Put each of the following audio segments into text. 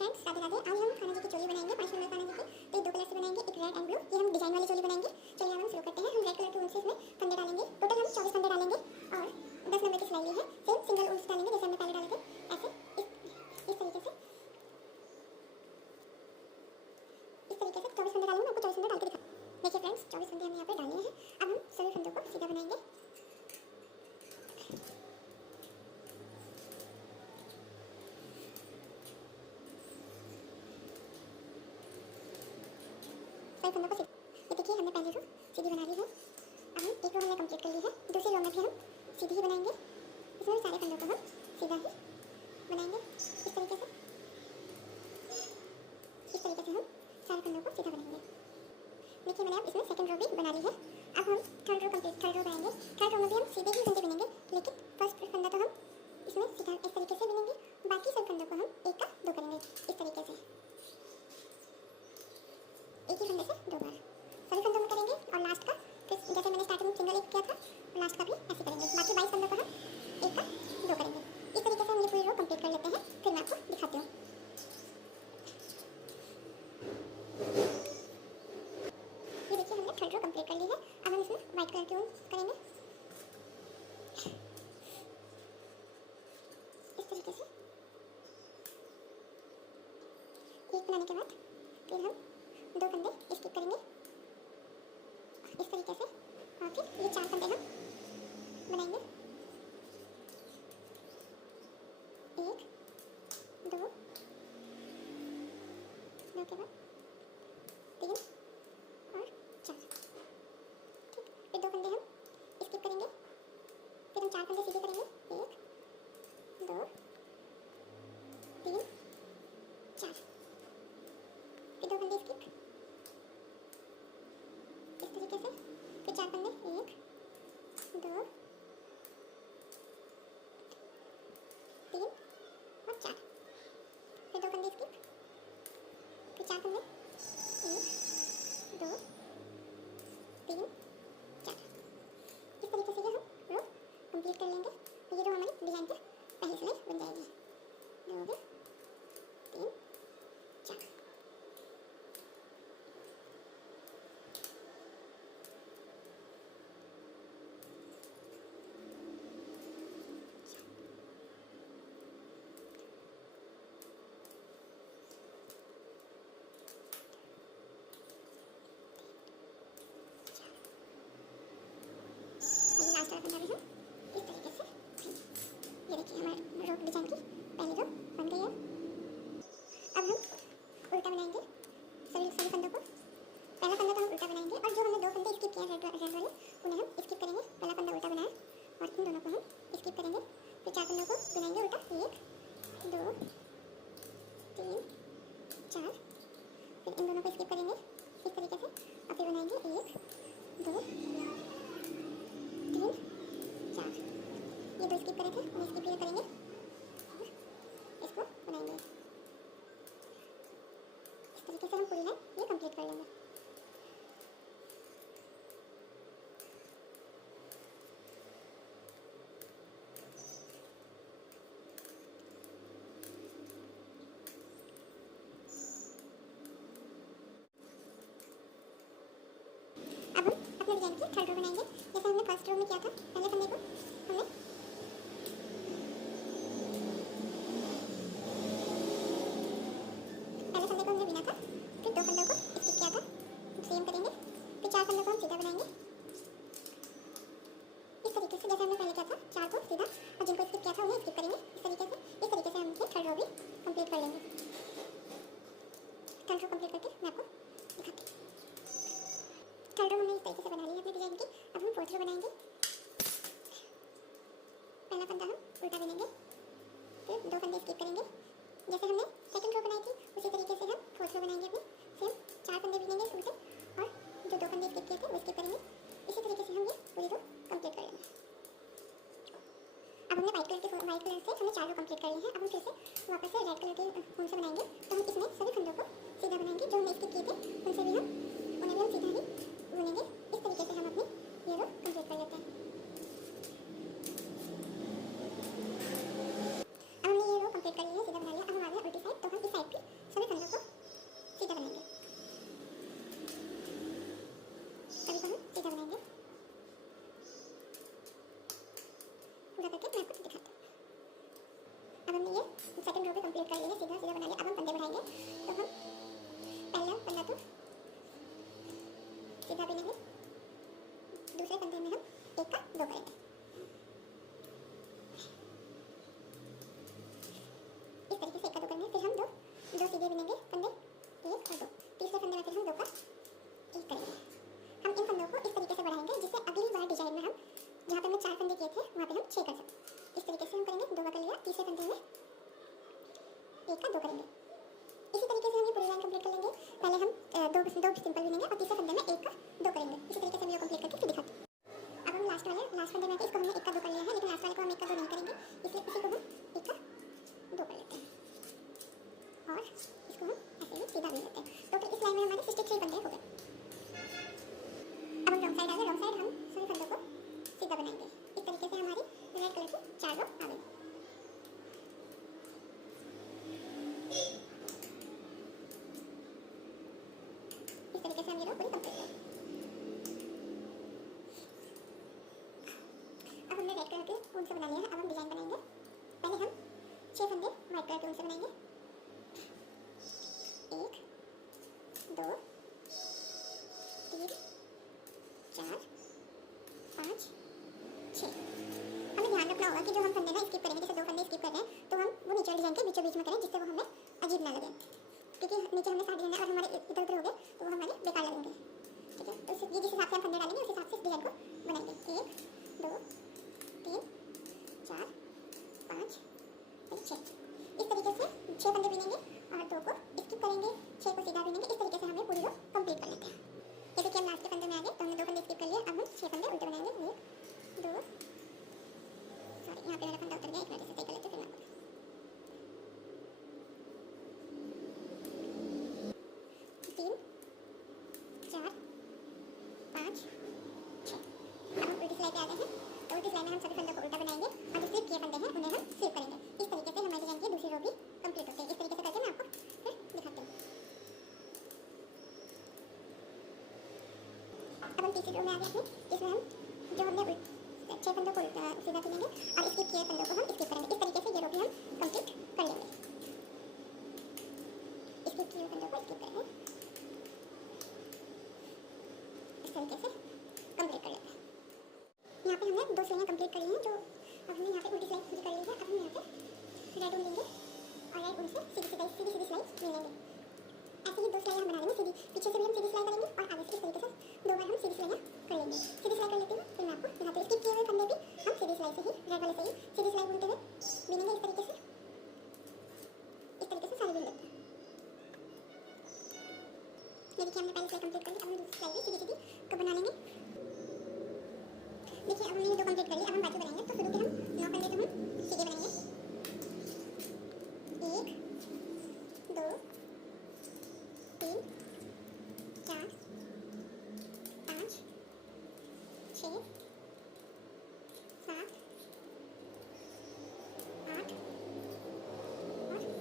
Friends, Radhe Radhe. आज हम खाना जी की चोली बनाएंगे, 5 नंबर खाना जी की। तो ये दो कलर से बनाएंगे, एक रेड एंड ब्लू। ये हम डिजाइन वाली चोली बनाएंगे। चलिए अब हम शुरू करते हैं। हम रेड कलर के ऊन से इसमें फंदे डालेंगे। टोटल हम 24 फंदे डालेंगे और 10 नंबर की सिलाई ली है। सेम सिंगल ऊन डालेंगे जैसे हमने पहले डाले थे, ऐसे इस तरीके से 24 फंदे डालूंगा। आपको 24 फंदे डाल के दिखा। देखिए फ्रेंड्स, 24 फंदे हमने यहाँ पे डाले हैं। अब हम सभी फंदों को सीधा बनाएंगे। सभी फंदों को ये देखिए, हमने पहली रो सीधी बना ली है। अब हम एक रो हमने कंप्लीट कर ली है। दूसरी रो में भी हम सीधी ही बनाएंगे। इसमें भी सारे फंदों को हम सीधा ही बनाएंगे। इस तरीके से हम सारे फंदों को सीधा बनाएंगे। देखिए, मैंने अब इसमें सेकंड रो भी बना ली है। अब हम थर्ड रो बनाएंगे। थर्ड रो में भी हम सीधे ही फंदे बनेंगे, लेकिन फर्स्ट फंदा तो हम इसमें सीधा इस तरीके से बनेंगे। बाकी सब फंदों को हम एक का दो करेंगे, इस तरीके से एक ही फंदे से दो बार सभी फंदों में करेंगे। और लास्ट का फिर जैसे मैंने स्टार्टिंग में सिंगल एक किया था, लास्ट का भी ऐसे करेंगे। बाकी 22 फंदों को हम एक का दो करेंगे। इस तरीके से हम ये पूरी रो कंप्लीट कर लेते हैं। फिर मैं आपको दिखाती हूँ। ये देखिए, हमने थर्ड रो कंप्लीट कर ली है। अब हम इसमें व्हाइट कलर की ऊन करेंगे इस तरीके से। एक बनाने के बाद फिर हम दो फंदे स्किप करेंगे इस तरीके से, और फिर ये चार फंदे हम बनाएंगे। एक, दो, दो के बाद तीन और चार। ठीक, फिर दो फंदे हम स्किप करेंगे। फिर हम चार फंदे सीधे करेंगे। एक, दो, तीन, चार। फिर दो फंदे स्किप इस तरीके से। फिर चार फंदे, एक, दो, तीन और चार। फिर दो फंदे स्किप, फिर चार फंदे, एक, दो, तीन, चार। इस तरीके से ये हम रो कंप्लीट कर लेंगे। ये रो हमारी डिजाइन की पहली सिलाई बन जाएगी। दो हो गया, तीन, चार। लास्ट वाला फंदा भी हम इस तरीके से। ये देखिए, हमारे रो डिजाइन की पहली रो बन गई है। अब हम उल्टा बनाएंगे सभी फंदों को। पहला फंदा तो हम उल्टा बनाएंगे, और जो हमने दो फंदे स्किप किए रेड वाले उन्हें हम स्किप करेंगे। पहला फंदा उल्टा बनाया और इन दोनों को हम स्किप करेंगे। फिर चार फंदों को बनाएंगे उल्टा। एक, दो, तीन, चार। फिर इन दोनों को स्किप करेंगे इस तरीके से, और फिर बनाएंगे एक, दो, तीन, चार। ये दो स्किप करे थे, उन्हें स्किप ये करेंगे और इसको बनाएंगे इस तरीके से। हम पूरी लाइन ये कंप्लीट कर लेंगे। अब हम अपने डिजाइन की थर्ड रो बनाएंगे जैसे हमने फर्स्ट रो में किया था। पहले फंदे को हमने बिना था, फिर दो फंदों को स्किप किया था, सेम करेंगे। फिर चार फंदों को हम सीधा बनाएंगे इस तरीके से जैसे हमने पहले किया था। चार को सीधा और जिनको स्किप किया था उन्हें स्किप करेंगे इस तरीके से। इस तरीके से हम थर्ड रो भी कंप्लीट कर लेंगे। थर्ड रो कंप्लीट करके मैं आपको दिखाती हूँ। थर्ड रो हमने इस तरीके से बना ली है अपने डिजाइन की। अब हम फोर्थ रो बनाएंगे। पहला फंदा हम उल्टा बनेंगे, फिर दो फंदे स्किप करेंगे जैसे हमने सेकंड रो बनाई थी। उसी तरीके से हम फोर्थ रो बनाएंगे अपनी। सेम चार फंदे बनेंगे उल्टे, और जो दो फंदे स्किप किए थे वो स्किप करेंगे। इसी तरीके से हम ये पूरी रो कंप्लीट कर लेंगे। अब हमने व्हाइट कलर से हमने चार रो कंप्लीट कर ली है। अब हम फिर से वापस से रेड कलर के ऊन से बनाएंगे। तो हम इसमें सभी फंदों को सीधा बनाएंगे। जो हमने स्किप किए थे उनसे भी उन्हें भी हम सीधा ही बुनेंगे। इस तरीके से हम अपनी ये रो कंप्लीट कर लेते हैं। अब हमने ये रो कंप्लीट कर ली है, सीधा बना लिया। अब हम आ गए उल्टी साइड, तो हम इस साइड की दो सिंपल बुनेंगे और तीसरे फंदे में एक का दो करेंगे। इसी तरीके से हम ये कंप्लीट करके फिर दिखाते हैं। अब हम लास्ट फंदे में इसको हमने एक का दो कर लिया है, लेकिन लास्ट वाले को हम एक का दो नहीं करेंगे, इसलिए इसी को हम एक का दो कर लेते हैं और इसको हम ऐसे ही सीधा बुन लेते हैं। तो फिर इस लाइन में हमारे 63 फंदे हो गए। अब हम रॉन्ग साइड आ गए, रॉन्ग साइड हम सभी फंदों को सीधा बनाएंगे। इस तरीके से हमारी रेड कलर की 4 रो आ गई। इस तरीके से हम ये रो पूरी कंप्लीट करेंगे। अब हमने रेड कलर के ऊन से बना लिया है, अब हम डिजाइन बनाएंगे। पहले हम 6 फंदे व्हाइट कलर के ऊन से बनाएंगे। 1 2 3 4 5 6। हमें ध्यान रखना होगा कि जो हम फंदे ना स्किप करेंगे, जैसे 2 फंदे स्किप कर रहे हैं तो हम वो नीचे डिजाइन के बीचों बीच में करें, जिससे वो हमें अजीब ना लगे, क्योंकि नीचे हमने 60 डिजाइन है और हमारे इधर उधर हो गए तो वो हमारे बेकार लगेंगे। ठीक है, तो ये जिस हिसाब से हम फंदे डालेंगे उस हिसाब से इस डिजाइन को बनाएंगे। 1 2 3 4 5 6। इस तरीके से 6 फंदे बुनेंगे और 2 को स्किप करेंगे, 6 को सीधा बुनेंगे। इस तरीके से हमें पूरी रो कंप्लीट कर लेते हैं। ये देखिए हम लास्ट के फंदे में आ गए, तो हमने 2 फंदे स्किप कर लिए। अब हम 6 फंदे उल्टे बनाएंगे। 1 2 सॉरी यहाँ पे मेरा फंदा उतर गया, एक मिनट से सही कर लेते हैं फिर मैं 3 4 5 6। अब हम उल्टी सिलाई पे आ गए हैं, तो उल्टी सिलाई में हम सभी फंदों को उल्टा बनाएंगे और जो स्लिप किए फंदे हैं उन्हें हम स्लिप करेंगे। इस तरीके से हमारे डिजाइन की दूसरी रो भी कंप्लीट होती है। इस तरीके से करके मैं आपको फिर दिखाती हूँ। अब हम तीसरी रो में आ गए हैं, जिसमें हम जो हमने 6 फंदों को सीधा बुनेंगे और स्किप किए फंदों को हम स्किप करेंगे। इस तरीके से ये रो भी हम कंप्लीट कर लेंगे। स्किप किए फंदों को स्किप करेंगे, इस तरीके से कंप्लीट कर लेते हैं। यहाँ पे हमने 2 सिलाइयाँ कंप्लीट कर ली हैं। जो अब हमने यहाँ पे उल्टी सिलाई पूरी कर ली है। अब हम यहाँ पे रेड ऊन लेंगे और रेड ऊन से सीधी सिलाई बुन लेंगे। ऐसे ही 2 सिलाइयाँ बना लेंगे सीधी, पीछे से भी हम सीधी सिलाई करेंगे और आगे से इस तरीके से 2 बार हम सीधी सिलाइयाँ कर लेंगे। सीधी सिलाई कर लेते हैं, फिर मैं आपको दिखाती हूँ। स्किप किए हुए फंदे भी हम सीधी सिलाई से ही, रेड वाले से ही सीधी सिलाई बुनते हुए बुनेंगे। इस तरीके से सारे बुन लेते हैं। ये देखिए हमने पहली सिलाई कंप्लीट कर ली। अब हम दूसरी सिलाई भी सीधी सीधी को बना लेंगे। देखिए अब हमने ये 2 कंप्लीट कर ली। अब हम बाजू बनाएंगे, तो शुरू के हम 9 फंदे तो हम सीधे बनाएंगे। 1 2 3 4 5 6 7 8 और 9।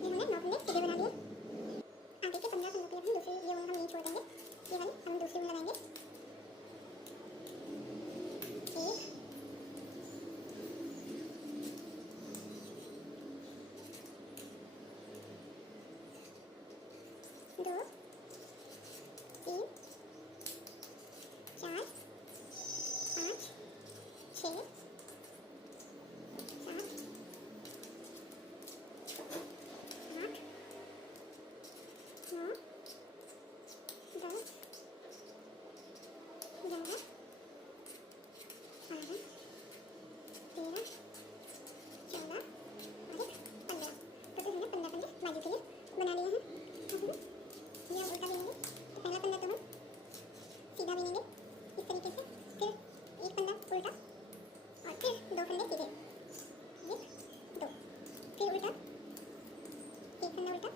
ये हमने 9 फंदे सीधे बना लिए। आगे के 15 फंदों के लिए हम दूसरी ये ऊन हम नहीं छोड़ देंगे, ये वाली हम दूसरी ऊन लगाएंगे। 1 2 3 4 5 6 7 8 9 10 11 12 13 14 और 15। तो फिर हमने 15 फंदे बाजू के लिए बना लिए हैं। अब हम ये उल्टा बुनेंगे, तो पहला फंदा तो हम सीधा बुनेंगे इस तरीके से, फिर एक फंदा उल्टा और फिर 2 फंदे सीधे, 1 2, फिर उल्टा, एक फंदा उल्टा,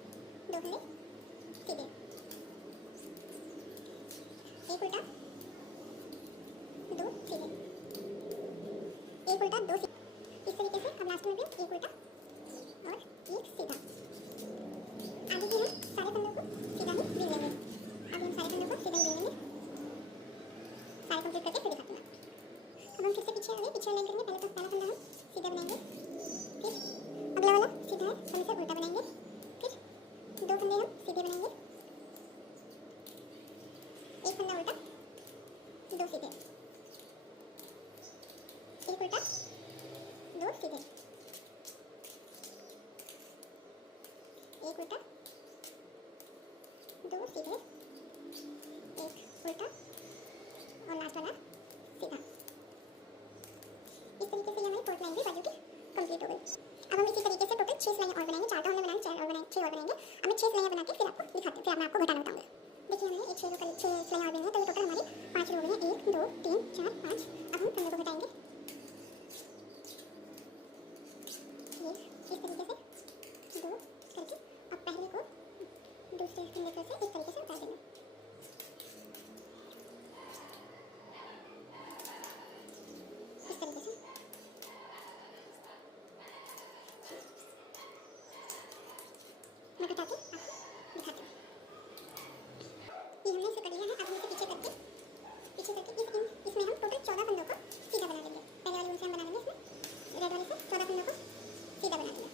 2 फंदे सीधे, एक उल्टा 2 सीधे, एक उल्टा 2 सीधे। इस तरीके से अब लास्ट में भी एक उल्टा और एक सीधा। आगे भी हम सारे फंदों को सीधा ही बुन लेंगे। आगे हम सारे फंदों को सीधा ही बुन लेंगे। सारे कंप्लीट करके फिर दिखाती हूँ। अब हम फिर से पीछे आ गए, पीछे लाइन करेंगे। पहले तो पहला फंदा हम सीधा बनाएंगे, फिर अगला वाला सीधा है, हम इसे उल्टा बनाएंगे, फिर 2 फंदे हम सीधे बनाएंगे, एक फंदा उल्टा, 2 सीधे, एक उल्टा, 2 सीधे, एक उल्टा, 2 सीधे, एक उल्टा और लास्ट वाला सीधा। इस तरीके से ये हमारी 4th लाइन भी बाजू की कंप्लीट हो गई। अब हम इसी तरीके से टोटल 6 सिलाइयाँ और बनाएंगे, 4 तो हमने बनाए, 4 और बनाएंगे, 6 और बनाएंगे। अब मैं 6 सिलाइयाँ बना के फिर आपको दिखाती हूँ, फिर मैं आपको घटाना बताऊँगी। देखिए हमने एक 6 सिलाइयाँ और बनाई है, तो ये टोटल हमारी 5 रो हो गई हैं, 1 2 3 4 5। अब हम पंद्रह को घटाएंगे, ये इस तरीके से 2 करके। अब पहले को दूसरे फंदे पर से इस तरीके से उतार देंगे, इस तरीके से। मैं घटा के आपको दिखाती हूँ। ये हमने इसे कर लिया है। अब हम इसे पीछे करके इसमें हम टोटल 14 फंदों को सीधा बना लेंगे। पहले वाली ऊन से हम बना लेंगे, इसमें रेड वाले से 14 फंदों को सीधा बना लेंगे।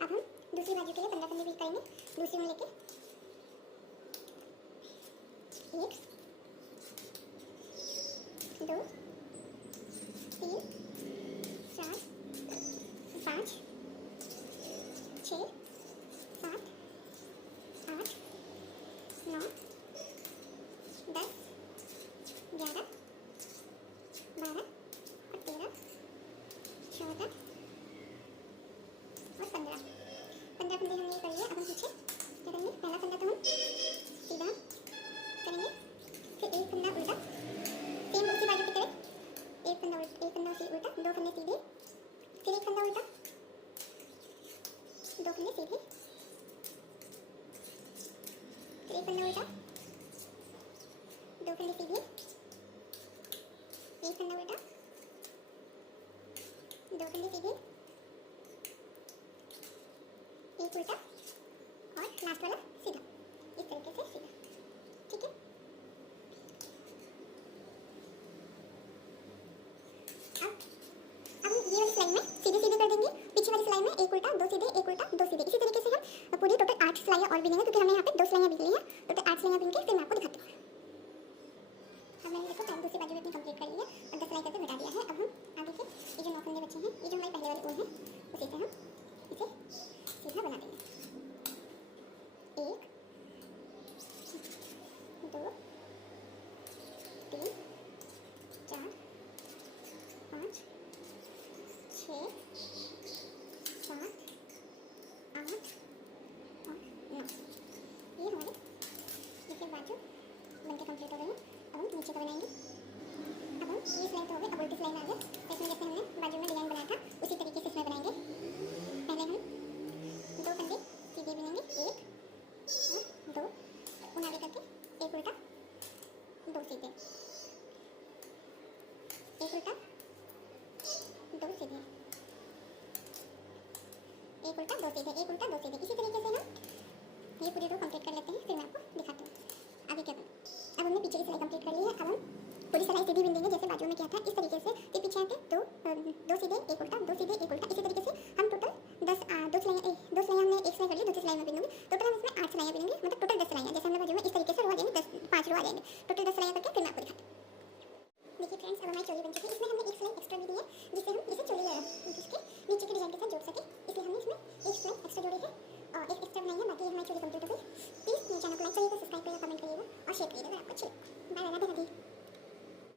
अब हम दूसरी बाजू के लिए 15 फंदे भी करेंगे। दूसरी ऊन लेके 1 2 3 4 5 6 7 8 9 10 11 12 और 13 14 और 15 फंदे हमने कर लिए। अब हम पीछे क्या करेंगे, पहला फंदा तो हम सीधा करेंगे, फिर एक फंदा उल्टा, सेम उसी बाजू की तरह एक फंदा उल्टा, 2 फंदे सीधे, फिर एक फंदा उल्टा, 2 फंदे सीधे, फिर एक फंदा उल्टा, 2 फंदे सीधे, एक फंदा उल्टा, 2 फंदे सीधे, एक उल्टा और लास्ट वाला सीधा, इस तरीके से सीधा। ठीक है, अब ये वाली सिलाई में सीधे सीधे कर देंगे, पीछे वाली सिलाई में एक उल्टा 2 सीधे, एक उल्टा 2 सीधे। इसी तरीके से हम पूरी टोटल 8 सिलाइयाँ और बिनेंगे, क्योंकि हमने यहाँ पे 2 सिलाइयाँ बिन ली हैं। टोटल 8 सिलाइयाँ बिन के फिर मैं आपको दिखाती हूँ। अब मैंने देखो दूसरी बाजू भी अपनी कंप्लीट कर ली है और 10 सिलाई करके घटा दिया है। अब हम आगे से ये जो 9 फंदे बचे हैं, ये जो हमारी पहले वाली ऊन है, उसी से हम इसे सीधा बना देंगे। 1 2 3 4 5 6 7 8 और 9। ये हमारे देखिए बाजू बनके कंप्लीट हो गई है। अब हम नीचे का बनाएंगे। अब हम ये सिलाई तो हो गई, अब उल्टी सिलाई में आ गए। इसमें जैसे हमने बाजू में डिजाइन बनाया था उसी तरीके से इसमें बनाएंगे। पहले हम 2 फंदे सीधे बिनेंगे, 1 और 2, ऊन आगे करके एक उल्टा 2 सीधे, एक उल्टा 2 सीधे, एक उल्टा 2 सीधे, एक उल्टा 2 सीधे। इसी तरीके से हम ये पूरी रो कंप्लीट कर लेते हैं, फिर मैं आपको दिखाती हूँ आगे क्या करना। अब हमने पीछे की सिलाई कंप्लीट कर ली है। अब हम पूरी सिलाई सीधी बिन देंगे, जैसे बाजू में किया था इस तरीके से। फिर पीछे आके 2 सीधे, एक उल्टा, 2 सीधे, एक उल्टा। इसी तरीके से हम टोटल 2 सिलाइयाँ हमने एक सिलाई कर ली, दूसरी सिलाई में बिनूंगी। टोटल हम इसमें 8 सिलाइयाँ बिनेंगे, मतलब टोटल 10 सिलाइयाँ। जैसे हमने बाजू में इस तरीके से रो आ जाएंगे, 5 रो आ जाएंगे। टोटल 10 सिलाइयाँ करके फिर मैं आपको दिखाती हूँ। देखिए फ्रेंड्स, अब हमारी चोली बन चुकी है। इसमें हमने एक सिलाई एक्स्ट्रा भी दी है, जिससे हम इसे चोली इसके नीचे के डिजाइन के साथ जोड़ सके, इसलिए हमने इसमें एक सिलाई एक्स्ट्रा जोड़ी है और एक एक्स्ट्रा बनाई है। बाकी हमारी चोली कंप्लीट हो गई। प्लीज़ मेरे चैनल को लाइक करिएगा, सब्सक्राइब करिएगा, कमेंट करिएगा और शेयर करिएगा अगर आपको अच्छी लगे। Bye bye, Radhe Radhe.